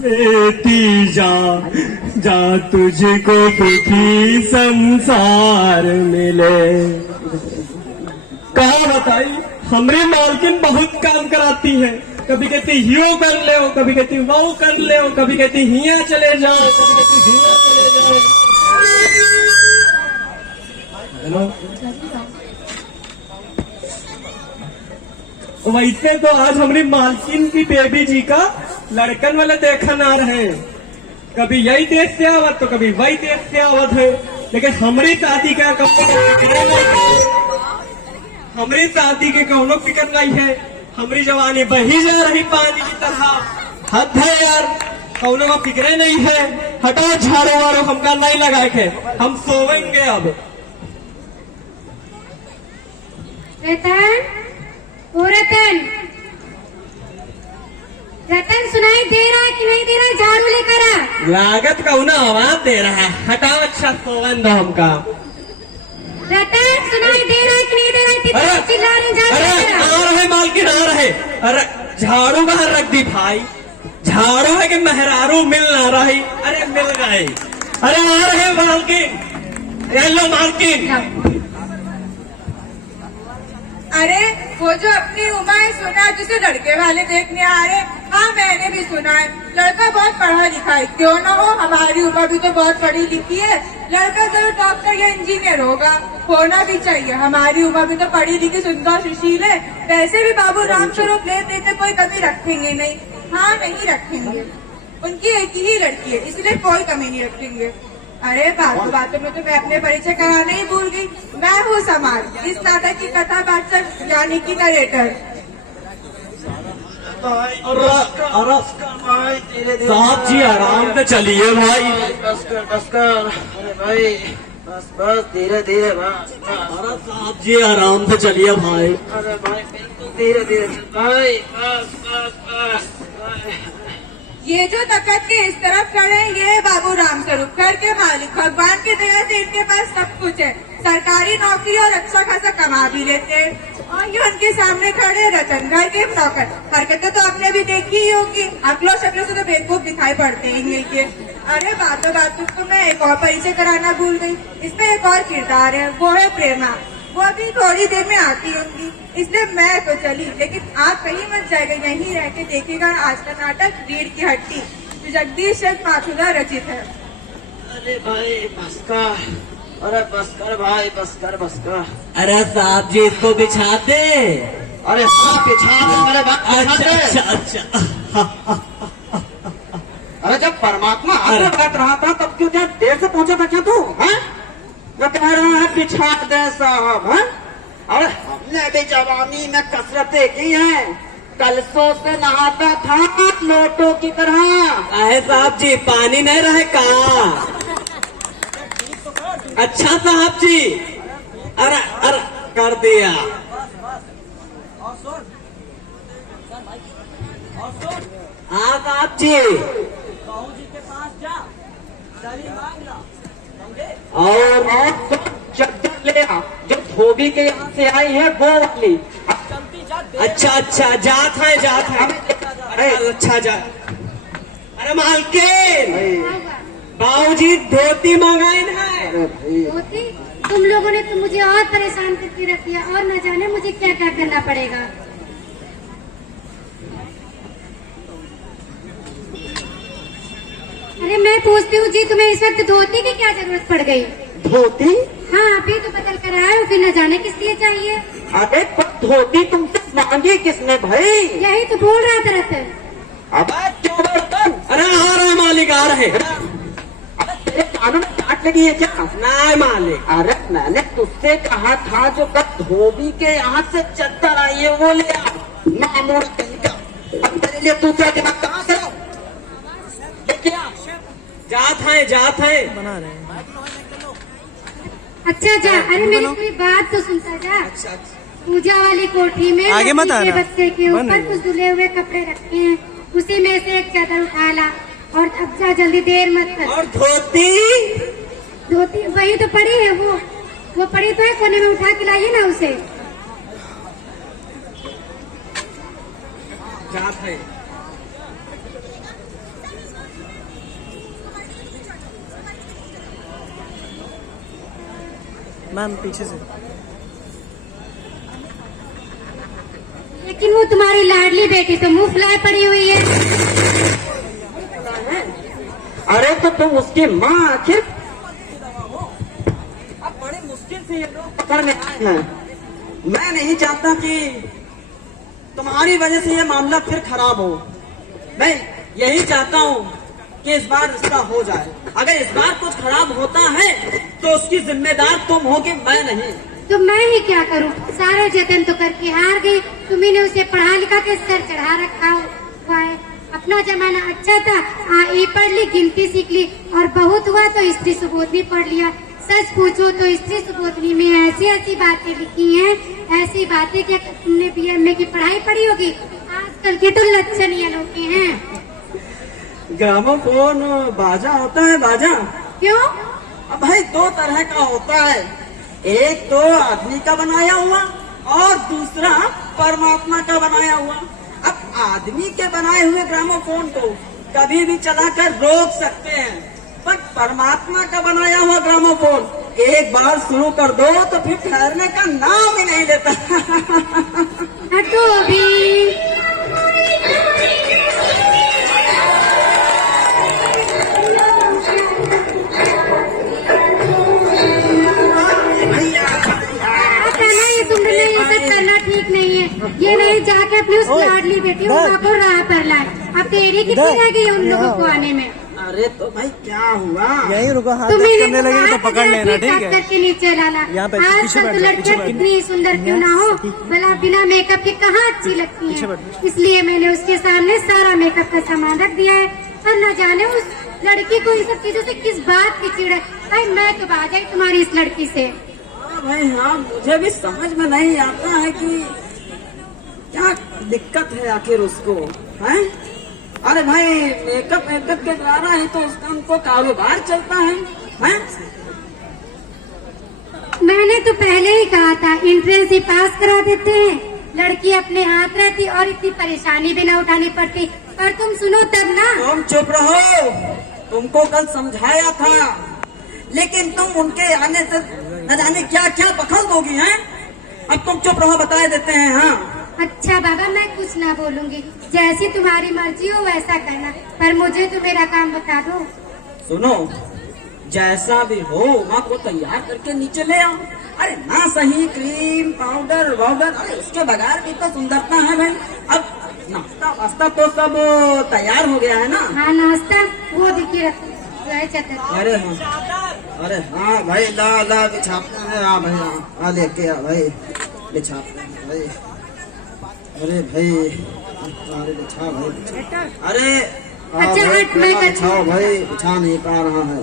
बेटी जा जा तुझको दुखी संसार मिले। कहा बताई, हमारी मालकिन बहुत काम कराती है। कभी कहती यूं कर ले, कभी कहती वो कर ले, कभी कहती हिया चले जाओ, कभी कहती हिया चले जाओ। हेलो, वैसे तो आज हमारी मालकिन की बेबी जी का लड़कन वाले देखा ना रहे। कभी यही देश से आवत तो कभी वही देश से आवत है। लेकिन हमारी शादी का हमारी शादी के कौनो फिक्र नहीं है। हमारी जवानी बही जा रही पानी की तरह। हद है यार, कौनो का फिक्र नहीं है। हटाओ झाड़ू वाड़ो, हमका नहीं लगा के, हम सोएंगे अब। रतन, ओ रतन, रतन सुनाई दे रहा है कि नहीं दे रहा है? झाड़ू लेकर आ। लागत का उन्हें आवाज दे रहा है। हटाओ, अच्छा सोवन दो हमका। रतन सुनाई दे रहा है कि नहीं दे रहा है? अरे चिल्ला रहे, झाड़ू लेकर आ। आ रहे मालकिन, आ रहे। अरे झाड़ू बाहर रख दी भाई। झाड़ू है कि मेहरारू मिल ना रही। अरे मिल गए। अरे आ रहे मालकिन, ये लो मालकिन। अरे वो जो अपनी उमा है, सुना जिसे लड़के वाले देखने आ रहे। हाँ मैंने भी सुना है, लड़का बहुत पढ़ा लिखा है। क्यों ना हो, हमारी उमा भी तो बहुत पढ़ी लिखी है। लड़का जरूर डॉक्टर या इंजीनियर होगा, होना भी चाहिए। हमारी उमा भी तो पढ़ी लिखी सुंदर सुशील है। वैसे भी बाबू रामस्वरूप ले देते कोई कमी रखेंगे नहीं। हाँ नहीं रखेंगे, उनकी एक ही लड़की है, इसलिए कोई कमी नहीं रखेंगे। अरे बातों में तो मैं अपने परिचय कराना ही भूल गई। मैं हूँ समाज, इस नाटक की कथा वाचक यानी की नरेटर। साहब जी आराम से चलिए भाई। बस कर। अरे भाई बस धीरे धीरे बस। अरे साहब जी आराम से चलिए भाई। अरे भाई बिल्कुल धीरे धीरे भाई, बस। ये जो तखत के इस तरफ खड़े हैं, ये है बाबू रामस्वरूप, घर के मालिक। भगवान की दया से इनके पास सब कुछ है। सरकारी नौकरी और अच्छा खासा कमा भी लेते हैं। और ये उनके सामने खड़े रतन, घर के नौकर। हरकतें तो आपने भी देखी ही होगी। अकलों शक्लों से तो बेवकूफ दिखाई पड़ते हैं इनके। अरे बातों तो मैं एक और परिचय कराना भूल गई। इसमें एक और किरदार है, वो है प्रेमा। वो अभी थोड़ी देर में आती होंगी, इसलिए मैं तो चली। लेकिन आप कहीं मत जाएगा, यहीं रह के देखिएगा आज का नाटक रीढ़ की हड्डी, जो जगदीश चंद्र माथुरा रचित है। अरे भाई बस कर। अरे बस कर भाई, बस कर। अरे साहब जी इसको बिछा दे। अरे हाँ बिछा दे मेरे बात। अच्छा। अरे जब परमात्मा आगे बैठ रहा था तब क्यों क्या देर से पहुंचा था क्या तू? मैं कह रहा है बिछा दे साहब। अरे हमने भी जवानी में कसरतें की हैं। कलसों से नहाता था लोटों की तरह। अरे साहब जी पानी नहीं रहे कहाँ? अच्छा साहब जी, अरे कर दिया। हाँ साहब जी, और चद्दर ले आ, जो धोबी के यहाँ से आई है वो वाली। अच्छा जात है। अच्छा जा। अरे मालकिन, बाबूजी धोती मंगाई है। धोती? तुम लोगों ने तो मुझे और परेशान करके रख दिया, और न जाने मुझे क्या क्या करना पड़ेगा। अरे मैं पूछती हूँ जी, तुम्हें इस वक्त धोती की क्या जरूरत पड़ गई? धोती? हाँ अभी तो बदल कर आए हो, फिर न जाने किस लिए चाहिए। अरे पर धोती तुमसे मांगी किसने भाई? यही तो बोल रहा था रतन। अब क्यों बर्तन? अरे आ रहे मालिक, आ रहे। अरे तेरे कानों में काट लगी है क्या? नहीं मालिक। अरे मैंने तुझसे कहा था जो कब धोबी के यहाँ से चद्दर आई है वो ले आ। मामूल कहीं का। अब तेरे लिए तू क्या दिमाग कहाँ से लाऊं? लेके आ। जात है। अच्छा जा। अरे मेरी कोई बात तो सुनता जा। अच्छा। पूजा वाली कोठी में आगे मत आना। बच्चे के ऊपर कुछ धुले हुए कपड़े रखे हैं, उसी में से एक चादर उठा ला और अब जा, जल्दी देर मत कर। और धोती वही तो पड़ी है, वो पड़ी तो है, कोने में उठा के लाइए ना उसे। जात है। मैम पीछे से। लेकिन वो तुम्हारी लाडली बेटी तो मुंह फुलाए पड़ी हुई है। अरे तो तुम उसकी माँ आखिर। अब बड़ी मुश्किल से ये लोग पकड़ में आए हैं। मैं नहीं चाहता कि तुम्हारी वजह से ये मामला फिर खराब हो। मैं यही चाहता हूँ कि इस बार रिश्ता हो जाए। अगर इस बार कुछ खराब होता है तो उसकी जिम्मेदार तुम होगी, मैं नहीं। तो मैं ही क्या करूं? सारे जतन तो करके हार गई। तुम्ही ने उसे पढ़ा लिखा के सर चढ़ा रखा हुआ है। अपना जमाना अच्छा था, ई पढ़ ली, गिनती सीख ली, और बहुत हुआ तो स्त्री सुबोधनी पढ़ लिया। सच पूछो तो स्त्री सुबोधनी में ऐसी ऐसी बातें लिखी हैं, ऐसी बातें क्या तुमने BMA की पढ़ाई पढ़ी होगी? आजकल के तो लक्षण ये लोग के हैं। ग्रामोफोन बाजा होता है, बाजा। क्यों? अब भाई दो तरह का होता है, एक तो आदमी का बनाया हुआ और दूसरा परमात्मा का बनाया हुआ। अब आदमी के बनाए हुए ग्रामोफोन को कभी भी चलाकर रोक सकते हैं, पर परमात्मा का बनाया हुआ ग्रामोफोन एक बार शुरू कर दो तो फिर ठहरने का नाम ही नहीं लेता। हटो अभी। ठीक नहीं है, ये नहीं जाके अपनी उस लाडली बेटी को राह पर लाए। अब देरी कितनी रह गई उन लोगों को आने में? अरे तो भाई क्या हुआ? यहीं रुको, हाथ तुम्हें करने लगे तो पकड़ लेना, ठीक है? करके नीचे लाना। यहाँ पे आजकल तो लड़कियाँ कितनी सुंदर क्यों ना हो, भला बिना मेकअप के कहाँ अच्छी लगती है। इसलिए मैंने उसके सामने सारा मेकअप का सामान रख दिया है। और न जाने उस लड़की को इन सब चीजों से किस बात की चिड़ है। भाई मैं तो बात है तुम्हारी इस लड़की से। हाँ भाई हाँ, मुझे भी समझ में नहीं आता है कि क्या दिक्कत है आखिर उसको, है? अरे भाई मेकअप के द्वारा ही तो उसका उनको कारोबार चलता है, हैं? मैंने तो पहले ही कहा था एंट्रेंस ही पास करा देते हैं, लड़की अपने हाथ रहती और इतनी परेशानी भी ना उठानी पड़ती। पर तुम सुनो तब ना। तुम चुप रहो, तुमको कल समझाया था, लेकिन तुम उनके आने से न जाने क्या क्या बखल दोगी, हैं? अब तुम चुप रहो, बता देते हैं। हाँ अच्छा बाबा, मैं कुछ ना बोलूंगी, जैसी तुम्हारी मर्जी हो वैसा करना, पर मुझे तो मेरा काम बता दो। सुनो, जैसा भी हो माँ को तैयार करके नीचे ले आओ। अरे ना सही क्रीम पाउडर वाउडर, अरे उसके बगैर भी तो सुंदरता है भाई। अब नाश्ता वास्ता तो सब तैयार हो गया है ना? हाँ नाश्ता वो दिखी रखो है चतर। अरे हाँ, अरे हाँ भाई, ला बिछाते हैं। हाँ भाई हाँ, लेके आ भाई, बिछाते हैं भाई। अरे भाई, अरे बिछा भाई, बिछा। अरे अच्छा हट, मैं बिछाओ भाई, बिछा नहीं पा रहा है।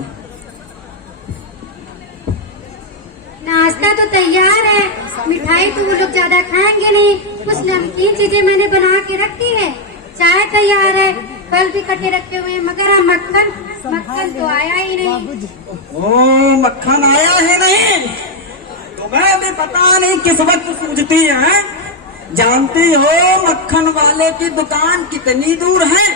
नाश्ता तो तैयार है, मिठाई तो वो लोग ज्यादा खाएंगे नहीं, कुछ नमकीन चीजें मैंने बना के रखी है, चाय तैयार है, फल भी कटे रखे हुए हैं, मगर अब मक्खन तो आया ही नहीं। ओ मक्खन आया है नहीं? तुम्हें भी पता नहीं किस वक्त सूझती है। जानती हो मक्खन वाले की दुकान कितनी दूर है,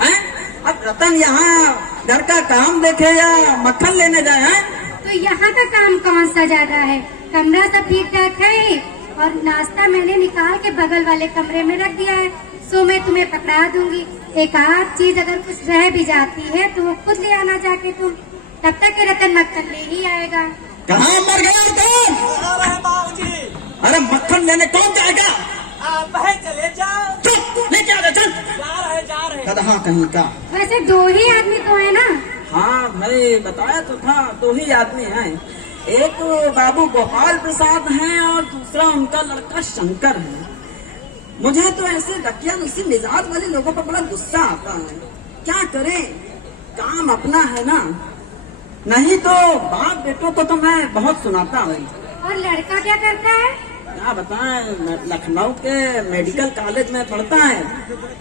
हैं? अब रतन यहाँ घर का काम देखे या मक्खन लेने जाए हैं? तो यहाँ का काम कौन सा ज्यादा है, कमरा सब ठीक ठाक है, और नाश्ता मैंने निकाल के बगल वाले कमरे में रख दिया है, सो मैं तुम्हें पकड़ा दूंगी। एक आध चीज अगर कुछ रह भी जाती है तो वो खुद ले आना जाके तुम, तब तक के रतन मक्खन ले ही आएगा। कहाँ मर गया तुम? अरे मक्खन लेने कौन जाएगा? आप चले जाओ, चुप, लेके आ चल। जा रहे कहाँ कहीं का? वैसे दो ही आदमी तो है ना? हाँ मैंने बताया तो था, दो ही आदमी हैं। एक बाबू गोपाल प्रसाद हैं और दूसरा उनका लड़का शंकर है। मुझे तो ऐसे रकिया मिजाज वाले लोगों पर बड़ा गुस्सा आता है। क्या करें, काम अपना है ना, नहीं तो बाप बेटों को तो मैं बहुत सुनाता हूँ। और लड़का क्या करता है? क्या बताएं, लखनऊ के मेडिकल कॉलेज में पढ़ता है।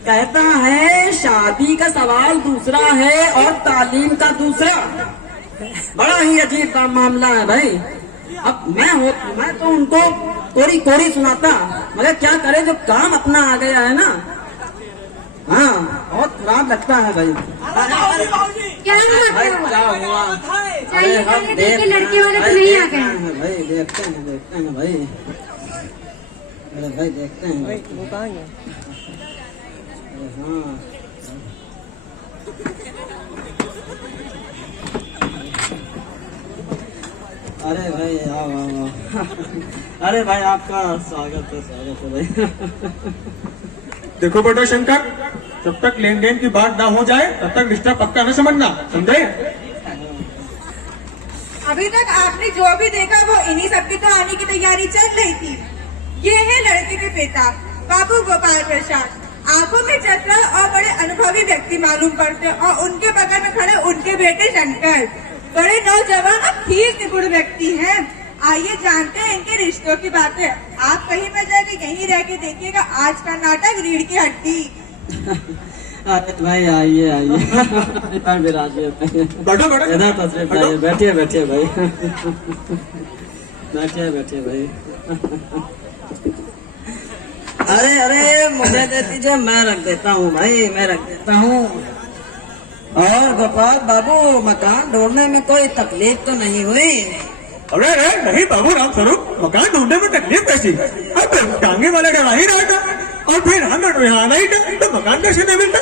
कहता है शादी का सवाल दूसरा है और तालीम का दूसरा। बड़ा ही अजीब मामला है भाई। अब मैं तो उनको कोरी सुनाता, मगर क्या करे, जो काम अपना आ गया है ना, हाँ बहुत खराब लगता है भाई। क्या हुआ भाई क्या क्या हुआ? हुआ? चाहिए हम चाहिए देखिए लड़के वाले तो नहीं आ गए। भाई देखते हैं भाई। अरे भाई देखते हैं भाई वो कहाँ गया? हाँ अरे भाई आओ। अरे भाई आपका स्वागत है भाई। देखो बेटा शंकर, जब तक लेन देन की बात ना हो जाए तब तक रिश्ता पक्का न समझना, समझे? अभी तक आपने जो भी देखा वो इन्हीं सबकी तो आने की तैयारी चल रही थी। ये है लड़के के पिता बाबू गोपाल प्रसाद। आंखों में चतरा और बड़े अनुभवी व्यक्ति मालूम पड़ते और उनके बगल में खड़े उनके बेटे शंकर बड़े नौजवान और खीर निपुण व्यक्ति हैं। आइए जानते हैं इनके रिश्तों की बातें। आप कहीं पर जाके यहीं रह के देखिएगा आज का नाटक रीढ़ की हड्डी। अरे भाई आइए इधर विराजिए। बैठो बैठो इधर तशरीफ लाइए। बैठिए भाई। बैठिए भाई। अरे मुझे दे दीजिए, मैं रख देता हूँ भाई, मैं रख देता हूँ। और गोपाल बाबू मकान ढूंढने में कोई तकलीफ तो नहीं हुई? अरे नहीं बाबू राम स्वरूप, मकान ढूंढने में तकलीफ कैसी? अब टांगे वाला डरा ही रहा था और फिर हम यहाँ आना ही था तो मकान कैसे नहीं मिलता?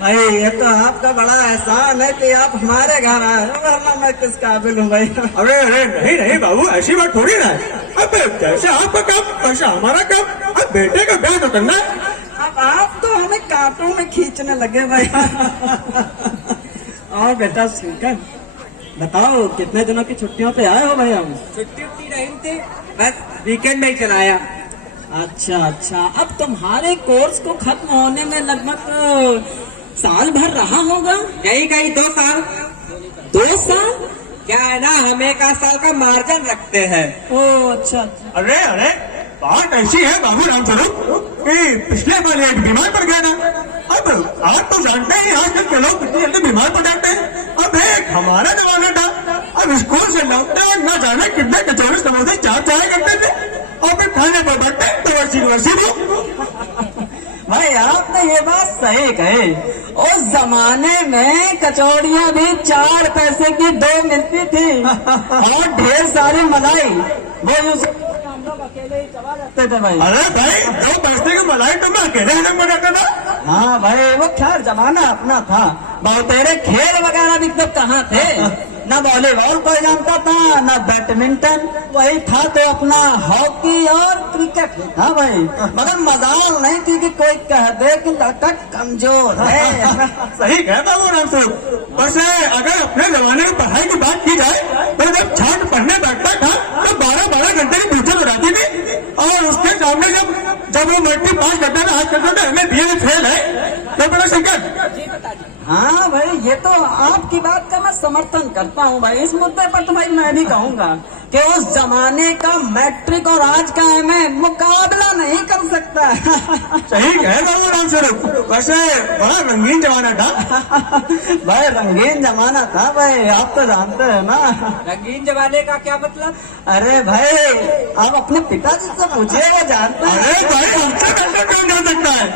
भाई ये तो आपका बड़ा एहसान है कि आप हमारे घर आए, वरना मैं किस काबिल हूँ भाई। अरे नहीं बाबू, ऐसी बात थोड़ी ना है। अब जैसे आपका काम वैसा हमारा काम। अब बेटे का ब्याह तो करना है। अब आप तो हमें कांटों में खींचने लगे भाई। और बेटा शंकर बताओ, कितने दिनों की छुट्टियों पे आए हो भाई? हम छुट्टी नहीं थी, बस वीकेंड में ही चलाया। अच्छा, अब तुम्हारे कोर्स को खत्म होने में लगभग साल भर रहा होगा? यही कहीं 2 साल। 2 साल? क्या है ना, हम 1 साल का मार्जिन रखते हैं। ओ अच्छा। अरे बात ऐसी है बाबू राम स्वरूप कि पिछले बार एक बीमार पड़ गया था। अब आप तो जानते हैं आजकल के लोग कितनी जल्दी बीमार पड़ जाते हैं। अब एक हमारा जमाना था, अब स्कूल से लौटते और न जाने कितने कचौड़ी समोसे चाट जाया करते थे और फिर खाने पर बैठते तो वैसी दो। भाई आपने ये बात सही कही। उस जमाने में कचौड़ियाँ भी 4 पैसे की 2 मिलती थी और ढेर सारी मलाई। वो अकेले ही चबा जाते थे भाई। अरे भाई 2 पैसे की मलाई तो मैं अकेले हजम में जाता था। हाँ भाई वो खैर जमाना अपना था। बहुतेरे खेल वगैरह भी तो कहाँ थे? न वॉलीबॉल कोई जानता था, न बैडमिंटन। वही था तो अपना हॉकी और क्रिकेट ही था भाई। मगर मजाल नहीं थी कि कोई कह दे कि लड़का कमजोर है। सही कह बाबू राम स्वरूप। वैसे अगर अपने जमाने की पढ़ाई की बात की जाए तो जब छात्र पढ़ने बैठता था तो 12 घंटे की ट्यूशन लगाती थी और उसके सामने जब वो मैट्रिक पास करता था, आज करता था MA BA फेल है तो बड़ा संकट। हाँ भाई ये तो आपकी बात का मैं समर्थन करता हूँ भाई। इस मुद्दे पर तो भाई मैं भी कहूँगा कि उस जमाने का मैट्रिक और आज का MA मुकाबला नहीं कर सकता। सही कह बाबू राम स्वरूप। वैसे बड़ा रंगीन जमाना था। भाई रंगीन जमाना था भाई, आप तो जानते हैं ना। रंगीन जमाने का क्या मतलब? अरे भाई आप अपने पिताजी से पूछिएगा, जानते हैं। अरे भाई उनसे बेहतर कौन जान सकता है?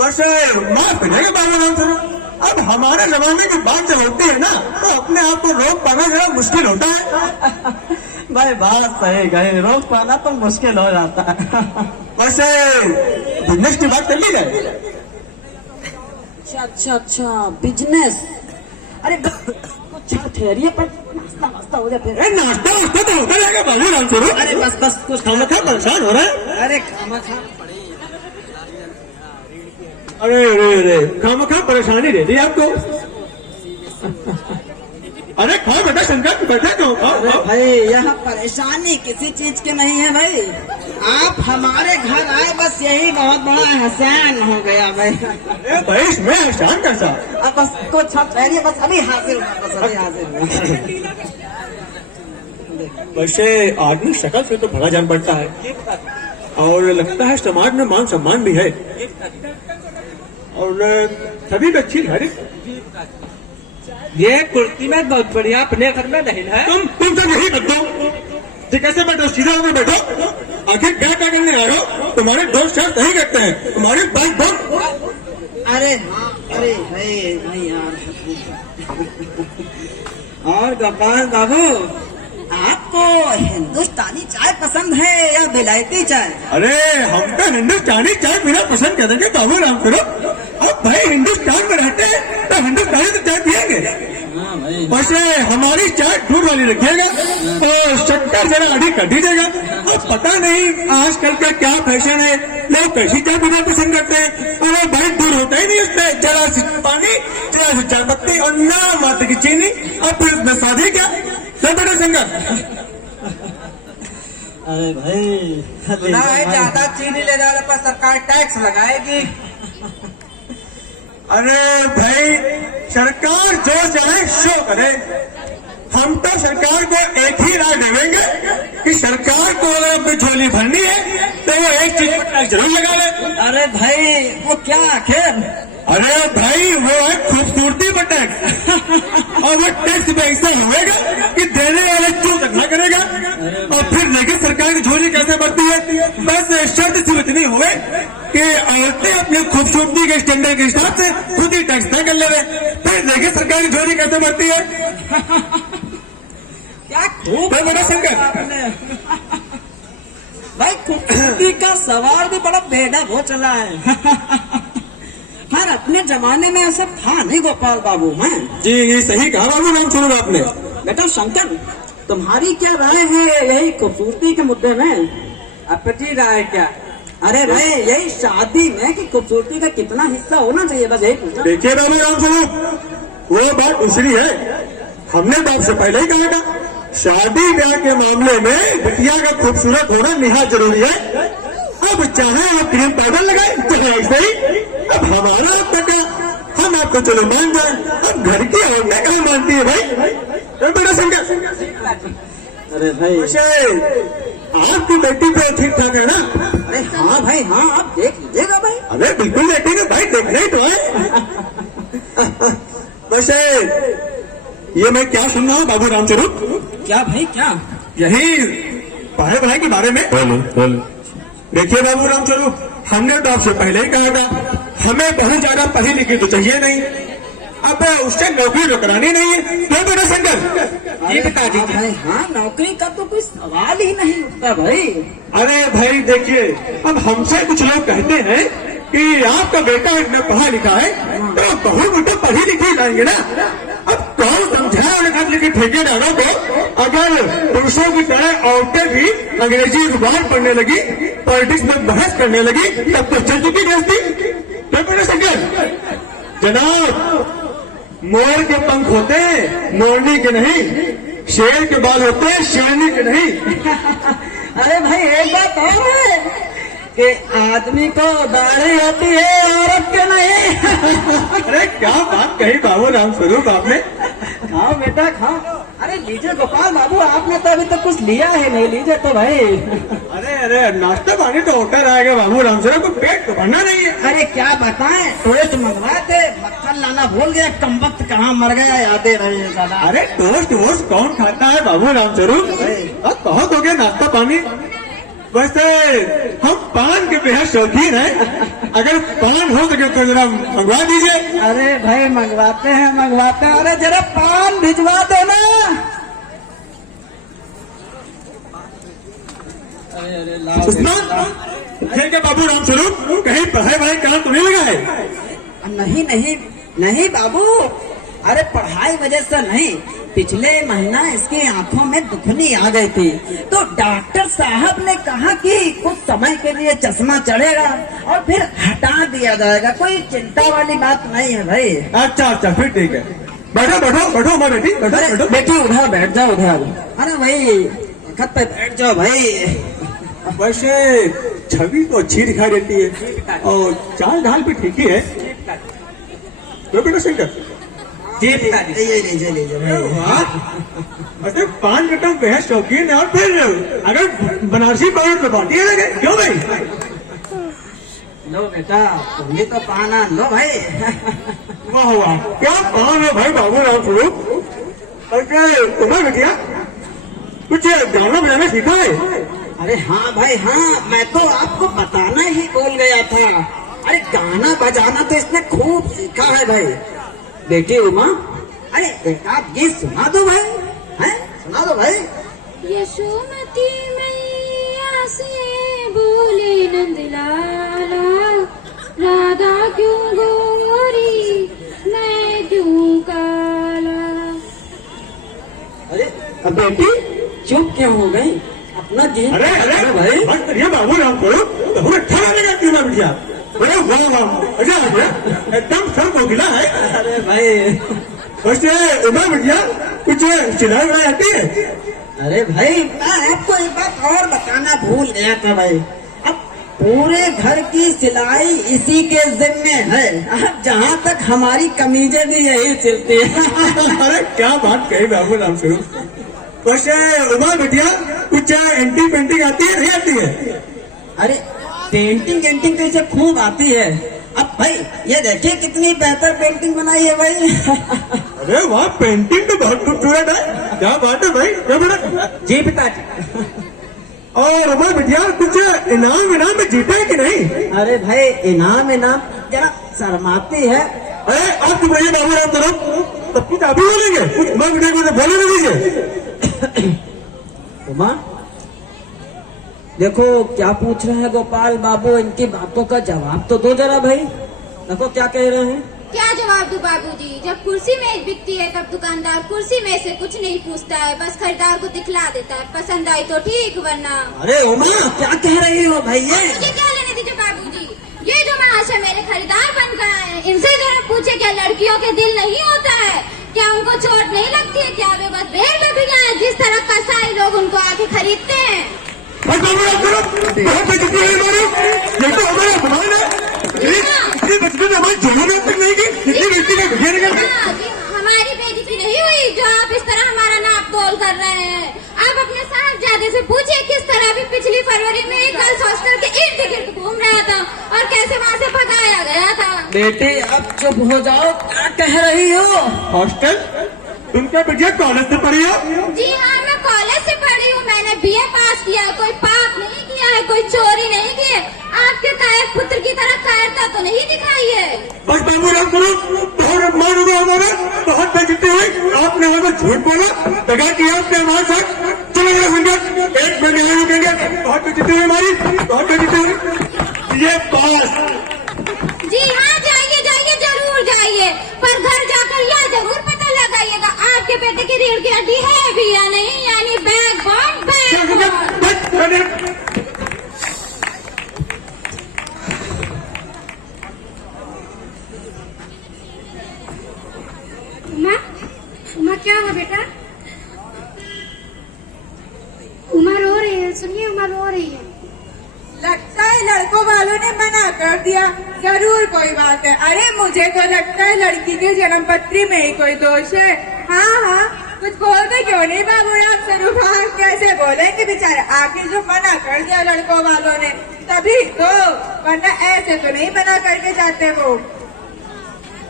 वैसे माफ करिएगा बाबू राम स्वरूप, अब हमारे जमाने की बात जब होती है ना तो अपने आप को रोक पाना जरा मुश्किल होता है। भाई बात सही गई, रोक पाना तो मुश्किल हो जाता है। वैसे बिजनेस की बात कर ली जाए। अच्छा बिजनेस। अरे कुछ ठहरिए पर नाश्ता हो जाए फिर। नाश्ता तो होता रहेगा बाबू राम स्वरूप। अरे बस कुछ खाना खा परेशान हो रहा है। अरे खाना अरे खामा खा परेशानी दे दी आपको। अरे खाओ बेटा शंकर, बैठा क्यों? अरे भाई यहाँ परेशानी किसी चीज की नहीं है भाई। आप हमारे घर आए बस यही बहुत बड़ा एहसान हो गया भाई। अरे भाई इसमें एहसान कैसा? अब बस कुछ ठहरिए, बस अभी हाजिर हुआ, बस अभी हाजिर हुआ। वैसे आदमी शक्ल से तो बड़ा जान पड़ता है और लगता है समाज में मान सम्मान भी है और सभी अच्छी है। ये कुर्ती में बहुत बढ़िया, अपने घर में नहीं है। तुम तो यही कर दो। जी कैसे बैठो, सीधा होकर बैठो। आखिर क्या करने आ रहे हो? तुम्हारे दोस्त शायद सही करते हैं, तुम्हारी बाइक बहुत। अरे हाँ, अरे भाई यार। और गोपाल बाबू, आपको हिंदुस्तानी चाय पसंद है या विलायती चाय? अरे हम तो हिंदुस्तानी चाय पीना पसंद करते हैं बाबू राम स्वरूप। अब भाई हिंदुस्तान में रहते हैं तो हिंदुस्तानी तो चाय पियेंगे। वैसे हमारी चाय दूध वाली रखिएगा और शक्कर जरा अधिक कर दीजिएगा। अब पता नहीं आजकल का क्या फैशन है, लोग कैसी चाय पीना पसंद करते हैं। अरे भाई दूध होता ही नहीं उसमें, जरा सी पानी, जरा सी चाय पत्ती और ना मात्र की चीनी, अब फिर उसमें सादे क्या सब बड़े संगत। अरे भाई सुना है ज्यादा चीनी ले जाने पर सरकार टैक्स लगाएगी। अरे भाई सरकार जो चाहे सो करे, हम तो सरकार को एक ही राय देवेंगे कि सरकार को अगर अपनी झोली भरनी है तो वो एक चीज पर टैक्स जरूर लगा ले। अरे भाई वो क्या आखिर? अरे भाई वो है खूबसूरती पर टैक्स। और वो टैक्स में ऐसा होगा कि देने वाला चूक न करेगा। और फिर लेकिन सरकार की झोली कैसे बढ़ती है? बस शर्त सिर्फ इतनी हुए कि औरतें अपनी खूबसूरती के स्टैंडर्ड के हिसाब से खुद ही टैक्स तय कर ले रहे। फिर देखिए सरकार की झोली कैसे बढ़ती है। क्या खूब बड़ा संकट। भाई खूबसूरती का सवाल भी बड़ा बेढब हो चला है। पर अपने जमाने में ऐसा था नहीं गोपाल बाबू। मैं जी ये सही कहा बाबू राम स्वरूप आपने। बेटा शंकर, तुम्हारी क्या राय है यही खूबसूरती के मुद्दे में? अपनी राय क्या? अरे भाई यही शादी में कि खूबसूरती का कितना हिस्सा होना चाहिए, बस यही पूछा। देखिए बाबू राम स्वरूप, वो बात दूसरी है। हमने बाप से पहले ही कहा था शादी ब्याह के मामले में बिटिया का खूबसूरत होना निहायत जरूरी है। अब चाहे वो क्रीम पाउडर लगाए चाहे ऐसे ही। अब हमारा आपका क्या, हम आपको चलो मान जाए, अब घर की औरतें कहाँ मानती है भाई? बड़ा संकट। अरे भाई वैसे आपकी बेटी तो ठीक ठाक है ना? अरे हाँ भाई हाँ, आप देख लीजिएगा भाई। अरे बिल्कुल बेटी है भाई, देखना ही तो है। वैसे ये मैं क्या सुन रहा हूँ बाबू राम स्वरूप? क्या भाई क्या? यही पढ़ाई वढ़ाई के बारे में। देखिए बाबू राम स्वरूप, हमने तो आपसे पहले ही कहा था हमें बहुत ज्यादा पढ़ी लिखी तो चाहिए नहीं। अब उससे नौकरी तो करानी नहीं है, तो बड़ा संकट। ये बता दीजिए भाई। हाँ नौकरी का तो कोई सवाल ही नहीं उठता भाई। अरे भाई देखिए, अब हमसे कुछ लोग कहते हैं कि आपका बेटा इतना पढ़ा लिखा है तो बहुत बेटा पढ़ी लिखी लाएंगे ना। अब कौन समझाए उन्हें लिखी ठेकेदारों को, अगर पुरुषों की तरह औरतें भी अंग्रेजी अखबार पढ़ने लगी, पॉलिटिक्स में बहस करने लगी, तब तो चल चुकी गृहस्थी। तो बड़े संकट जनाब, मोर के पंख होते हैं मोरनी के नहीं, शेर के बाल होते हैं शेरनी के नहीं। अरे भाई एक बात और है कि आदमी को दाढ़ी होती है औरत के नहीं। अरे क्या बात कही बाबू राम स्वरूप आपने। खाओ बेटा खाओ। अरे लीजिए गोपाल बाबू, आपने तो अभी तक कुछ लिया है नहीं, लीजिए तो भाई। अरे अरे नाश्ता पानी तो होता रहेगा बाबू राम स्वरूप, को पेट तो भरना नहीं है। अरे क्या बताएं, टोस्ट मंगवाए थे, मक्खन लाना भूल गया, कम वक्त कहाँ मर गया, यादें रहे दादा। अरे टोस्ट वोस्ट कौन खाता है बाबू राम स्वरूप? अब बहुत हो गया नाश्ता पानी। वैसे हम पान के बेहद शौकीन हैं, अगर पान हो सके तो जरा मंगवा दीजिए। अरे भाई मंगवाते हैं। अरे जरा पान भिजवा देना। सुषमा, ठीक है बाबू राम स्वरूप, कहीं पढ़ाई वढ़ाई काम तो नहीं लगा है? नहीं नहीं नहीं बाबू, अरे पढ़ाई वजह से नहीं, पिछले महीना इसकी आंखों में दुखनी आ गई थी, तो डॉक्टर साहब ने कहा कि कुछ समय के लिए चश्मा चढ़ेगा और फिर हटा दिया जाएगा। कोई चिंता वाली बात नहीं है भाई। अच्छा अच्छा फिर ठीक है, बैठो बैठो बैठो हमारे बेटी, बैठो अरे बैठो। बेटी उधर बैठ जाओ, उधर। अरे भाई खत पे बैठ जाओ भाई। वैसे छवि तो अच्छी दिखाई देती है और चाल ढाल भी ठीक ही है। तो बेटा शंकर ये लीजिए वैसे पान का तो बेहद शौकीन है, और फिर अगर बनारसी पान तो बांटिए लगे क्यों भाई? लो बेटा तुम भी तो पाना लो भाई। वाह वाह क्या पान है भाई बाबू राम स्वरूप। वैसे तुम्हें बेटिया कुछ गाना बजाना सीखा है? अरे हाँ भाई हाँ, मैं तो आपको बताना ही बोल गया था। अरे गाना बजाना तो इसने खूब सीखा है भाई। बेटी उमा, अरे एक आध गीत सुना दो भाई, हैं? सुना दो भाई। यशोमती मैया से बोले नंदलाला, राधा क्यों गोरी मैं क्यों काला। अरे अब बेटी चुप क्यों हो गई? अपना गीत अरे अरे भाई। बस करिए बाबू राम को, तो हमें ठगा लेगा क्यों ना बिटिया? अरे वाह वाह, अच्छा लगा, एकदम सर को गिला है। अरे भाई वैसे उमा बिटिया कुछ सिलाई उड़ाई आती है? अरे भाई मैं आपको एक बात और बताना भूल गया था भाई। अब पूरे घर की सिलाई इसी के जिम्मे है। अब जहाँ तक हमारी कमीजें भी यही सिलती है। अरे क्या बात कही बाबू राम स्वरूप। वैसे उमा बिटिया कुछ एंटी पेंटिंग आती है नहीं आती है? अरे पेंटिंग तो इसे खूब आती है। अब भाई ये देखिए कितनी बेहतर पेंटिंग बनाई है भाई। अरे वाह, पेंटिंग तो बहुत खूबसूरत है। क्या बात है भाई, क्या बोला? जी पिताजी। और उमा बिटिया कुछ इनाम में जीता है कि नहीं? अरे भाई इनाम जरा शर्माती है। अरे आप चुप रहिए बाबू राम तरफ, सब कुछ आप ही बोलेंगे, कुछ उमा बिटिया को तो बोले नहीं दीजिए। उमा देखो क्या पूछ रहे हैं गोपाल बाबू, इनकी बातों का जवाब तो दो जरा भाई। देखो क्या कह रहे हैं। क्या जवाब दूं बाबूजी? जब कुर्सी मेज बिकती है तब दुकानदार कुर्सी में से कुछ नहीं पूछता है, बस खरीदार को दिखला देता है, पसंद आई तो ठीक वरना। अरे उमा क्या कह रही हो भाई ये? मुझे क्या लेने दीजिए बाबूजी, ये जो महाशय मेरे खरीदार बन गए हैं इनसे जरा पूछे क्या लड़कियों के दिल नहीं होता है? क्या उनको चोट नहीं लगती है? क्या वे बस भेड़ बकरियां हैं जिस तरह कसाई लोग उनको आके खरीदते हैं? बाबू राम तरफ बहुत बेइज्जती है हमारी। ये तो हमारा अपमान है। इतनी बचपन हमारी जरूरत तक नहीं की, इतनी बेइज्जती का घेर करके। हाँ, जी, हमारी बेइज्जती नहीं हुई जो आप इस तरह हमारा नाप तोल कर रहे हैं। आप अपने साहबजादे से पूछिए किस तरह भी पिछली फरवरी में एक गर्ल्स हॉस्टल के इर्द गिर्द घूम रहा था और कैसे वहाँ से भगाया गया था। बेटी अब चुप हो जाओ, क्या कह रही हो? हॉस्टल? तुम क्या बिटिया कॉलेज से पढ़ी हो? जी हाँ, मैं कॉलेज से पढ़ी हूँ, मैंने BA पास किया है, कोई पाप नहीं किया है, कोई चोरी नहीं की है। आपके कायर पुत्र की तरह कायरता तो नहीं दिखाई है। बस बाबू राम स्वरूप बहुत अपमान हुआ हमारा, बहुत बेइज्जती हुई। आपने हमें झूठ बोला, दगा किया आपने हमारे साथ। चलो मेरे संजय, एक मिनट यहाँ रुकेंगे। बहुत बेइज्जती हुई हमारी, बहुत बेइज्जती हुई। ये पास। जी हाँ, जाइए जाइए जरूर जाइए, पर घर जाकर यह जरूर पता लगाइएगा आपके बेटे की रीढ़ की हड्डी है भी या नहीं, यानी बैकबोन बैकबोन। उमा, उमा क्या हुआ बेटा? उमा रो रही है, सुनिए उमा रो रही है। लगता है लड़कों वालों ने मना कर दिया। जरूर कोई बात है। अरे मुझे तो लगता है लड़की के जन्म पत्री में ही कोई दोष है। हाँ हाँ, कुछ बोलते क्यों नहीं बाबू राम स्वरूप? हाँ कैसे बोलेंगे बेचारे, आखिर जो मना कर दिया लड़कों वालों ने तभी तो, वरना ऐसे तो नहीं मना करके जाते वो।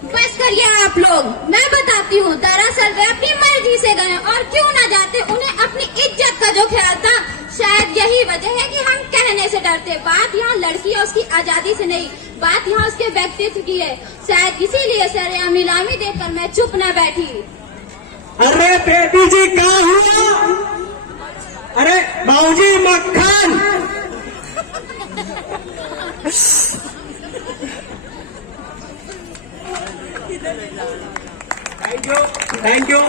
बस करिए आप लोग, मैं बताती हूँ। दरअसल वे अपनी मर्जी से गए और क्यों ना जाते, उन्हें अपनी इज्जत का जो ख्याल था। शायद यही वजह है कि हम कहने से डरते। बात यहाँ लड़की और उसकी आजादी से नहीं, बात यहाँ उसके व्यक्तित्व की है। शायद इसीलिए सरेआम नीलामी देखकर मैं चुप न बैठी। अरे बेटी जी क्या हुआ? अरे बाबूजी मक्खन। Thank you.